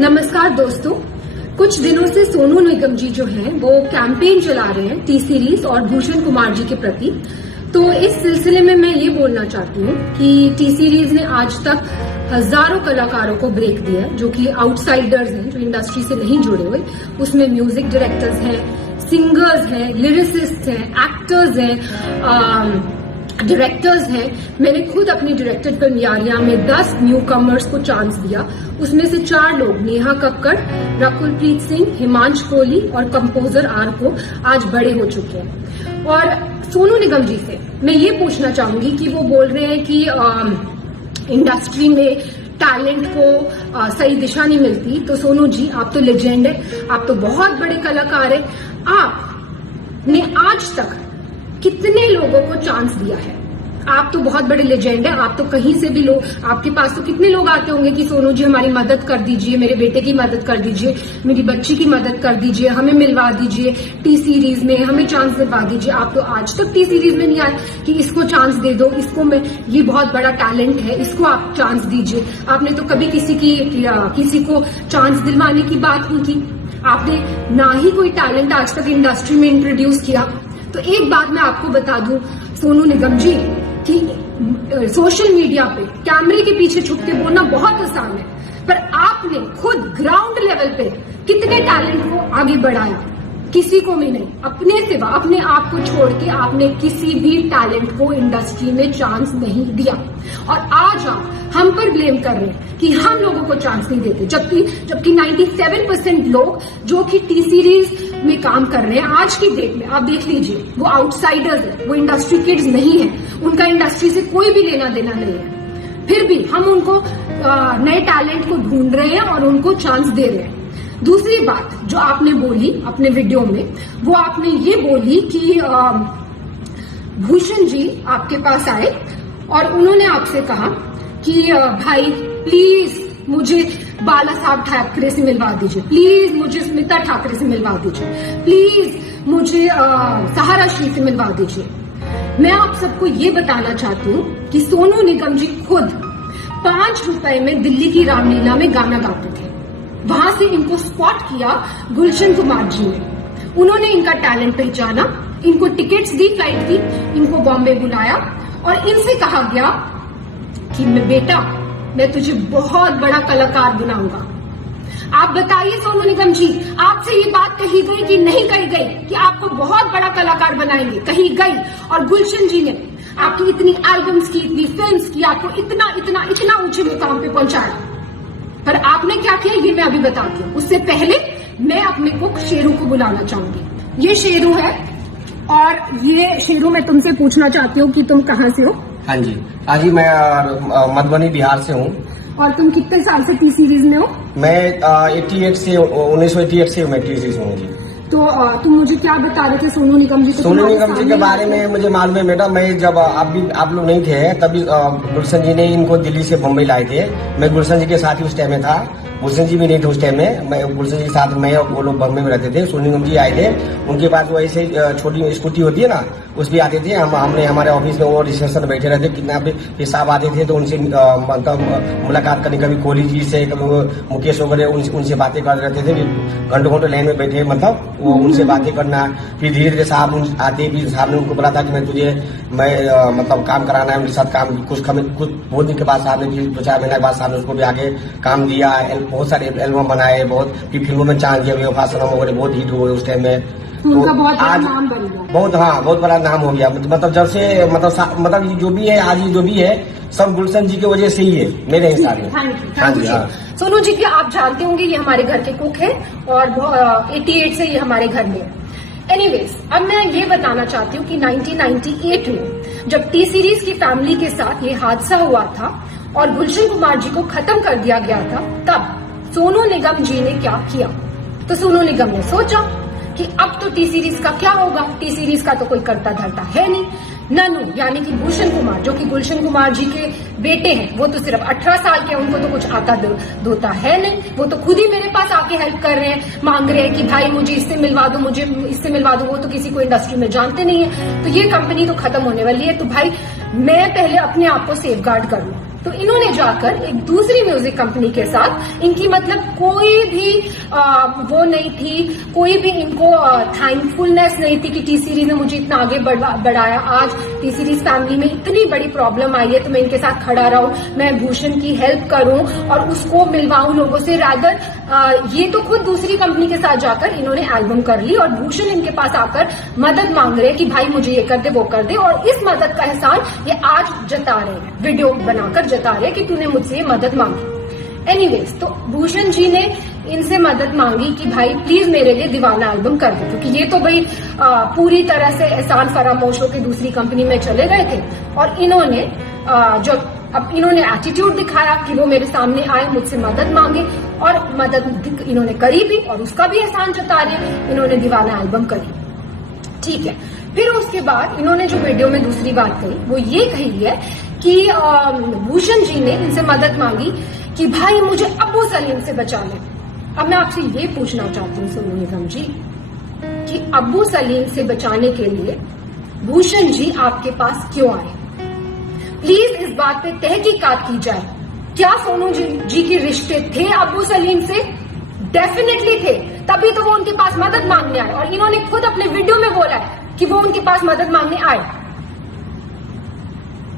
नमस्कार दोस्तों, कुछ दिनों से सोनू निगम जी जो हैं वो कैंपेन चला रहे हैं टी सीरीज और भूषण कुमार जी के प्रति। तो इस सिलसिले में मैं ये बोलना चाहती हूँ कि टी सीरीज ने आज तक हजारों कलाकारों को ब्रेक दिया है जो कि आउटसाइडर्स हैं, जो इंडस्ट्री से नहीं जुड़े हुए। उसमें म्यूजिक डायरेक्टर्स हैं, सिंगर्स हैं, लिरिसिस्ट हैं, एक्टर्स हैं, डायरेक्टर्स हैं। मैंने खुद अपनी डायरेक्टेड फिल्म यारियां में 10 न्यू कमर्स को चांस दिया। उसमें से 4 लोग, नेहा कक्कड़, रकुलप्रीत सिंह, हिमांश कोहली और कंपोजर आर को आज बड़े हो चुके हैं। और सोनू निगम जी से मैं ये पूछना चाहूंगी कि वो बोल रहे हैं कि इंडस्ट्री में टैलेंट को सही दिशा नहीं मिलती। तो सोनू जी, आप तो लेजेंड है, आप तो बहुत बड़े कलाकार है। आपने आज तक कितने लोगों को चांस दिया है? आप तो बहुत बड़े लेजेंड है, आप तो कहीं से भी लोग, आपके पास तो कितने लोग आते होंगे कि सोनू जी हमारी मदद कर दीजिए, मेरे बेटे की मदद कर दीजिए, मेरी बच्ची की मदद कर दीजिए, हमें मिलवा दीजिए टी सीरीज में, हमें चांस दिलवा दीजिए। आप तो आज तक टी सीरीज में नहीं आए कि इसको चांस दे दो, इसको मैं, ये बहुत बड़ा टैलेंट है, इसको आप चांस दीजिए। आपने तो कभी किसी को चांस दिलवाने की बात नहीं की। आपने ना ही कोई टैलेंट आज तक इंडस्ट्री में इंट्रोड्यूस किया। तो एक बात मैं आपको बता दूं सोनू निगम जी कि सोशल मीडिया पे कैमरे के पीछे छुप के बोलना बहुत आसान है, पर आपने खुद ग्राउंड लेवल पे कितने टैलेंट को आगे बढ़ाया? किसी को भी नहीं। अपने सिवा, अपने आप को छोड़ के आपने किसी भी टैलेंट को इंडस्ट्री में चांस नहीं दिया। और आज आप हम पर ब्लेम कर रहे हैं कि हम लोगों को चांस नहीं देते, जबकि 97% लोग जो कि टी सीरीज में काम कर रहे हैं आज की डेट में, आप देख लीजिए, वो आउटसाइडर्स है, वो इंडस्ट्री किड्स नहीं है, उनका इंडस्ट्री से कोई भी लेना देना नहीं है। फिर भी हम उनको नए टैलेंट को ढूंढ रहे हैं और उनको चांस दे रहे हैं। दूसरी बात जो आपने बोली अपने वीडियो में, वो आपने ये बोली कि भूषण जी आपके पास आए और उन्होंने आपसे कहा कि भाई प्लीज मुझे बाला साहब ठाकरे से मिलवा दीजिए, प्लीज मुझे स्मिता ठाकरे से मिलवा दीजिए, प्लीज मुझे सहारा श्री से मिलवा दीजिए। मैं आप सबको ये बताना चाहती हूँ कि सोनू निगम जी खुद 5 रुपए में दिल्ली की रामलीला में गाना गाते थे। वहां से इनको स्पॉट किया गुलशन कुमार जी ने। उन्होंने इनका टैलेंट पहचाना, इनको टिकट्स दी, फ्लाइट की, इनको बॉम्बे बुलाया और इनसे कहा गया कि बेटा मैं तुझे बहुत बड़ा कलाकार बनाऊंगा। आप बताइए सोनू निगम जी, आपसे ये बात कही गई कि नहीं कही गई कि आपको बहुत बड़ा कलाकार बनाएंगे? कही गई। और गुलशन जी ने आपकी इतनी एल्बम्स की, इतनी फिल्म्स की, आपको इतना ऊंचे मुकाम पे पहुंचाया। पर आपने क्या किया ये मैं अभी बताती हूँ। उससे पहले मैं अपने कुक शेरू को बुलाना चाहूंगी। ये शेरू है और ये शेरू मैं तुमसे पूछना चाहती हूँ कि तुम कहाँ से हो? हाँ जी, मैं मधुबनी बिहार से हूँ। और तुम कितने साल से टी सीरीज में हो? मैं 1988 से मैं टी सीरीज में हूँ जी। तो तुम मुझे क्या बता रहे थे सोनू निगम जी? सोनू निगम जी के बारे में मुझे मालूम है बेटा। मैं जब आप लोग नहीं थे तभी गुलशन जी ने इनको दिल्ली से बम्बई लाए थे। मैं गुलशन जी के साथ ही उस टाइम में था, गुलशन जी भी नहीं थे उस टाइम में। मैं गुलशन जी के साथ, मैं और वो लोग बम्बई में रहते थे। सोनू निगम जी आए थे, उनके पास वो ऐसे छोटी स्कूटी होती है ना, उस भी आते थे। हमने हमारे ऑफिस में वो रिसेप्शन में बैठे रहते, कितना भी साहब आते थे तो उनसे मतलब मुलाकात करने, कभी कोहली जी से, कभी मुकेश वगैरह, उनसे बातें कर रहते थे। घंटों लाइन में बैठे, मतलब वो उनसे बातें करना। फिर धीरे धीरे साहब आते, फिर साहब ने उनको बोला था कि मैं मतलब काम कराना है उनके साथ। काम कुछ बहुत दिन के बाद साहब ने, 2-4 महीने के बाद साहब ने उसको भी आगे काम दिया। बहुत सारे एल्बम बनाए, बहुत फिल्मों में चांस दिया, बेवफा सनम वगैरह बहुत हिट हुए उस टाइम में। उनका बहुत बड़ा नाम बन गया। बहुत बड़ा नाम हो गया। मतलब जब से मतलब जो भी है आज, जो भी है सब गुलशन जी की वजह से ही है मेरे हिसाब में। हाँ जी। सोनू जी की आप जानते होंगे, ये हमारे घर के कुक है और 88 से ये हमारे घर में है। एनीवेज, अब मैं ये बताना चाहती हूँ कि 1998 में जब टी सीरीज की फैमिली के साथ ये हादसा हुआ था और गुलशन कुमार जी को खत्म कर दिया गया था, तब सोनू निगम जी ने क्या किया? तो सोनू निगम ने सोचा कि अब तो टी सीरीज का क्या होगा, टी सीरीज का तो कोई करता धरता है नहीं। ननू यानी कि भूषण कुमार, जो कि गुलशन कुमार जी के बेटे हैं, वो तो सिर्फ 18 साल के, उनको तो कुछ आता धोता है नहीं। वो तो खुद ही मेरे पास आके हेल्प कर रहे हैं, मांग रहे हैं कि भाई मुझे इससे मिलवा दो, मुझे इससे मिलवा दो। वो तो किसी को इंडस्ट्री में जानते नहीं है। तो ये कंपनी तो खत्म होने वाली है, तो भाई मैं पहले अपने आप को सेफ गार्ड कर लूं। तो इन्होंने जाकर एक दूसरी म्यूजिक कंपनी के साथ, इनकी मतलब कोई भी वो नहीं थी, कोई भी इनको थैंकफुलनेस नहीं थी कि टी सीरीज ने मुझे इतना आगे बढ़ाया। आज टी सीरीज फैमिली में इतनी बड़ी प्रॉब्लम आई है तो मैं इनके साथ खड़ा रहूं, मैं भूषण की हेल्प करूं और उसको मिलवाऊं लोगों से। रादर ये तो खुद दूसरी कंपनी के साथ जाकर इन्होंने एल्बम कर ली और भूषण इनके पास आकर मदद मांग रहे हैं कि भाई मुझे ये कर दे वो कर दे, और इस मदद का एहसान ये आज जता रहे हैं, वीडियो बनाकर जता रहे हैं कि तूने मुझसे ये मदद मांगी। एनीवेज, तो भूषण जी ने इनसे मदद मांगी कि भाई प्लीज मेरे लिए दीवाना एल्बम कर दो, क्योंकि ये तो भाई पूरी तरह से एहसान फरामोश होकर दूसरी कंपनी में चले गए थे। और इन्होंने अब इन्होंने एटीट्यूड दिखाया कि वो मेरे सामने आए, मुझसे मदद मांगे, और मदद इन्होंने करी भी और उसका भी एहसान जता रहे, इन्होंने दीवाना एल्बम करी। ठीक है, फिर उसके बाद इन्होंने जो वीडियो में दूसरी बात कही वो ये कही है कि भूषण जी ने इनसे मदद मांगी कि भाई मुझे अब्बू सलीम से बचा ले। अब मैं आपसे ये पूछना चाहती हूँ सोनू निगम जी कि अब्बू सलीम से बचाने के लिए भूषण जी आपके पास क्यों आए? प्लीज इस बात पे तहकीकात की जाए। क्या सोनू जी के रिश्ते थे अब्बू सलीम से? डेफिनेटली थे, तभी तो वो उनके पास मदद मांगने आए, और इन्होंने खुद अपने वीडियो में बोला है कि वो उनके पास मदद मांगने आए।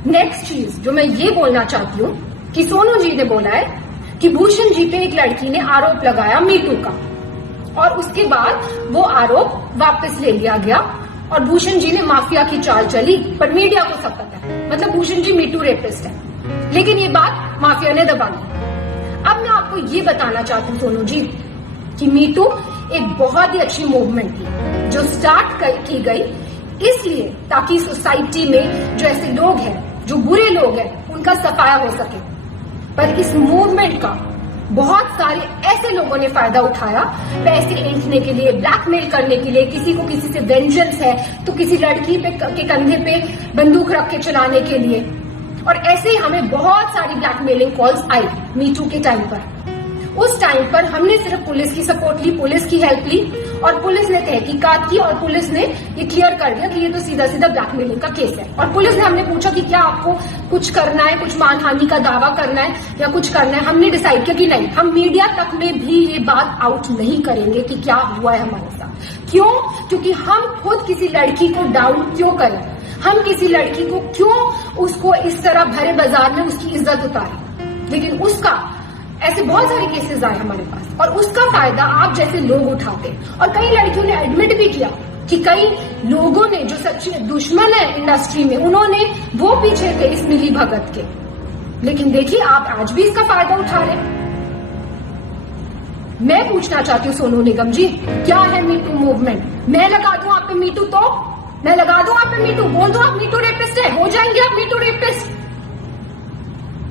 नेक्स्ट चीज जो मैं ये बोलना चाहती हूँ कि सोनू जी ने बोला है कि भूषण जी पे एक लड़की ने आरोप लगाया मीटू का, और उसके बाद वो आरोप वापस ले लिया गया और भूषण जी ने माफिया की चाल चली, पर मीडिया को सब पता है, मतलब भूषण जी मीटू रेपिस्ट है, लेकिन ये बात माफिया ने दबा दी। अब मैं आपको ये बताना चाहती हूँ सोनू जी कि मीटू एक बहुत ही अच्छी मूवमेंट थी जो स्टार्ट की गई इसलिए ताकि सोसाइटी में जो ऐसे लोग हैं, जो बुरे लोग हैं, उनका सफाया हो सके। पर इस मूवमेंट का बहुत सारे ऐसे लोगों ने फायदा उठाया, पैसे ऐंठने के लिए, ब्लैकमेल करने के लिए, किसी को किसी से वेंजेंस है तो किसी लड़की के कंधे पे बंदूक रख के चलाने के लिए, और ऐसे ही हमें बहुत सारी ब्लैकमेलिंग कॉल्स आई मीटू के टाइम पर। उस टाइम पर हमने सिर्फ पुलिस की सपोर्ट ली, पुलिस की हेल्प ली, और पुलिस ने तहकीकात की और पुलिस ने ये क्लियर कर दिया कि ये तो सीधा सीधा ब्लैकमेलिंग का केस है। और पुलिस ने हमने पूछा कि क्या आपको कुछ करना है, कुछ मानहानि का दावा करना है या कुछ करना है, हमने डिसाइड किया कि नहीं, हम मीडिया तक में भी ये बात आउट नहीं करेंगे कि क्या हुआ है हमारे साथ। क्यों? क्योंकि हम खुद किसी लड़की को डाउन क्यों करें, हम किसी लड़की को क्यों उसको इस तरह भरे बाजार में उसकी इज्जत उतारें। लेकिन उसका ऐसे बहुत सारे केसेस आए हमारे पास, और उसका फायदा आप जैसे लोग उठाते। और कई लड़कियों ने एडमिट भी किया कि कई लोगों ने जो सच्चे दुश्मन है इंडस्ट्री में, उन्होंने वो पीछे थे इस मिली भगत के, लेकिन देखिए आप आज भी इसका फायदा उठा रहे। मैं पूछना चाहती हूँ सोनू निगम जी, क्या है मीटू मूवमेंट? मैं लगा दूं आप पे मीटू, तो मैं लगा दूं आप पे मीटू, बोल दो आप मीटू रेपिस्ट है, हो जाएंगे आप मीटू रेपिस्ट।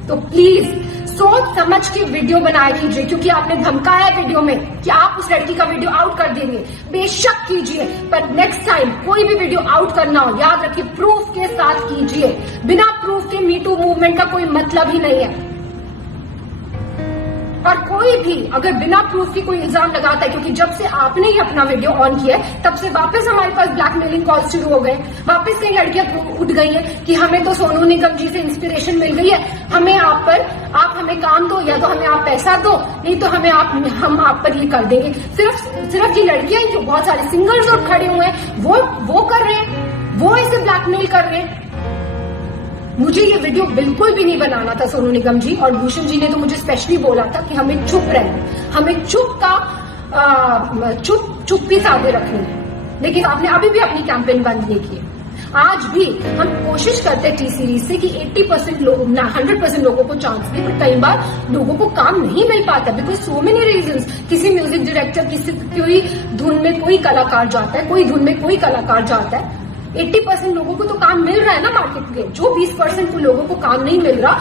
तो प्लीज सोच समझ के वीडियो बनाया कीजिए, क्योंकि आपने धमकाया वीडियो में कि आप उस लड़की का वीडियो आउट कर देंगे। बेशक कीजिए, पर नेक्स्ट टाइम कोई भी वीडियो आउट करना हो, याद रखिए प्रूफ के साथ कीजिए। बिना प्रूफ के मीटू मूवमेंट का कोई मतलब ही नहीं है। और कोई भी अगर बिना प्रूफ की कोई इल्जाम लगाता है, क्योंकि जब से आपने ही अपना वीडियो ऑन किया है तब से वापस हमारे पास ब्लैकमेलिंग कॉल शुरू हो गए, वापस से लड़कियां उठ गई हैं कि हमें तो सोनू निगम जी से इंस्पिरेशन मिल गई है, हमें आप हमें काम दो, या तो हमें आप पैसा दो, नहीं तो हम आप पर ये कर देंगे। सिर्फ ये लड़कियां ही, जो बहुत सारे सिंगर्स और खड़े हुए हैं वो कर रहे हैं, वो इसे ब्लैकमेल कर रहे हैं। मुझे ये वीडियो बिल्कुल भी नहीं बनाना था सोनू निगम जी, और भूषण जी ने तो मुझे स्पेशली बोला था कि हमें चुप रहना, हमें चुप्पी साधे रखनी है, लेकिन आपने अभी भी अपनी कैंपेन बंद नहीं की है। आज भी हम कोशिश करते हैं टी सीरीज से कि 80% लोग, 100% लोगों को चांस दें, पर कई बार लोगों को काम नहीं मिल पाता बिकॉज सो मेनी रीजंस। किसी म्यूजिक डायरेक्टर, कोई धुन में कोई कलाकार जाता है, कोई धुन में कोई कलाकार जाता है। 80% लोगों को तो काम मिल रहा है ना मार्केट में, जो 20% लोगों को काम नहीं मिल रहा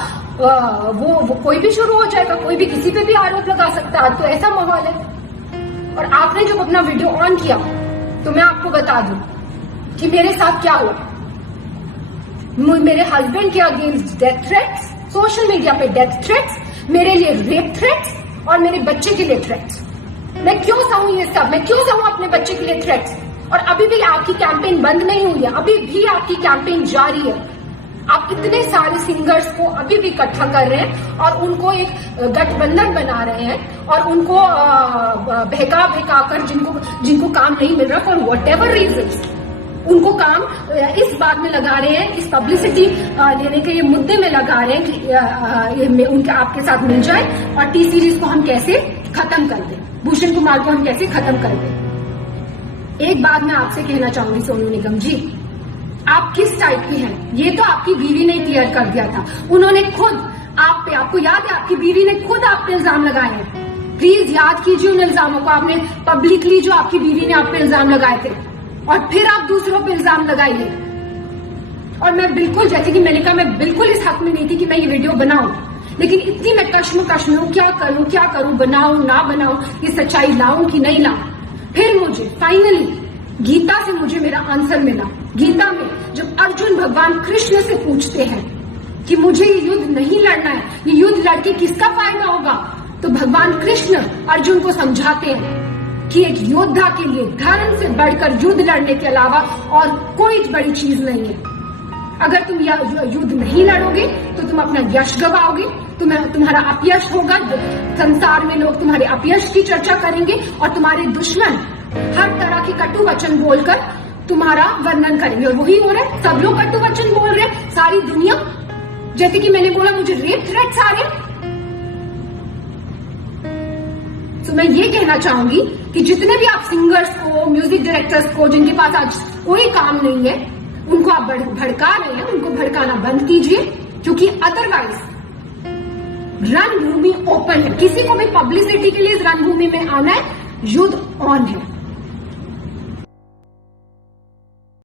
वो कोई भी शुरू हो जाएगा, कोई भी किसी पे भी आरोप लगा सकता है। तो ऐसा माहौल है। और आपने जब अपना वीडियो ऑन किया तो मैं आपको बता दूं कि मेरे साथ क्या हुआ। मेरे हस्बैंड के against death threats, social media पे डेथ थ्रेट्स, मेरे लिए रेप थ्रेट्स, और मेरे बच्चे के लिए थ्रेट्स। मैं क्यों सहूं ये सब? मैं क्यों सहूं अपने बच्चे के लिए थ्रेट्स? और अभी भी आपकी कैंपेन बंद नहीं हुई है, अभी भी आपकी कैंपेन जारी है। आप इतने सारे सिंगर्स को अभी भी इकट्ठा कर रहे हैं और उनको एक गठबंधन बना रहे हैं और उनको बहका कर जिनको काम नहीं मिल रहा फॉर वट एवर रीजन, उनको काम इस बात में लगा रहे हैं, इस पब्लिसिटी लेने के ये मुद्दे में लगा रहे हैं कि उनके आपके साथ मिल जाए और टी सीरीज को हम कैसे खत्म कर दें, भूषण कुमार को हम कैसे खत्म कर दें। एक बात मैं आपसे कहना चाहूंगी सोनू निगम जी, आप किस टाइप की हैं ये तो आपकी बीवी ने क्लियर कर दिया था। उन्होंने खुद आप पे, आपको याद है, आपकी बीवी ने खुद आप पे इल्जाम लगाए हैं। प्लीज याद कीजिए उन इल्जामों को, आपने पब्लिकली जो आपकी बीवी ने आप पे इल्जाम लगाए थे और फिर आप दूसरों पे इल्जाम लगाइए। और मैं बिल्कुल, जैसे कि मैंने कहा, मैं बिल्कुल इस हक में नहीं थी कि मैं ये वीडियो बनाऊं, लेकिन इतनी मैं कश्मकश में हूं, क्या करूं, बनाऊं ना बनाऊं, ये सच्चाई लाऊं कि नहीं लाऊं। फिर मुझे फाइनली गीता से मुझे मेरा आंसर मिला। गीता में जब अर्जुन भगवान कृष्ण से पूछते हैं कि मुझे ये युद्ध नहीं लड़ना है, ये युद्ध लड़के किसका फायदा होगा, तो भगवान कृष्ण अर्जुन को समझाते हैं कि एक योद्धा के लिए धर्म से बढ़कर युद्ध लड़ने के अलावा और कोई बड़ी चीज नहीं है। अगर तुम युद्ध नहीं लड़ोगे तो तुम अपना यश गवाओगे, तुम्हारा अपयश होगा, संसार में लोग तुम्हारे अपयश की चर्चा करेंगे और तुम्हारे दुश्मन हर तरह के कटु वचन बोलकर तुम्हारा वर्णन करेंगे। और वही हो रहा है, सब लोग कटु वचन बोल रहे हैं, सारी दुनिया। जैसे कि मैंने बोला, मुझे रेप थ्रेट्स आ रहे। तो मैं ये कहना चाहूंगी कि जितने भी आप सिंगर्स को, म्यूजिक डायरेक्टर्स को, जिनके पास आज कोई काम नहीं है, उनको आप भड़का रहे हैं, उनको भड़काना बंद कीजिए, क्योंकि अदरवाइज रणभूमि ओपन है। किसी को भी पब्लिसिटी के लिए इस रणभूमि में आना है, युद्ध ऑन है।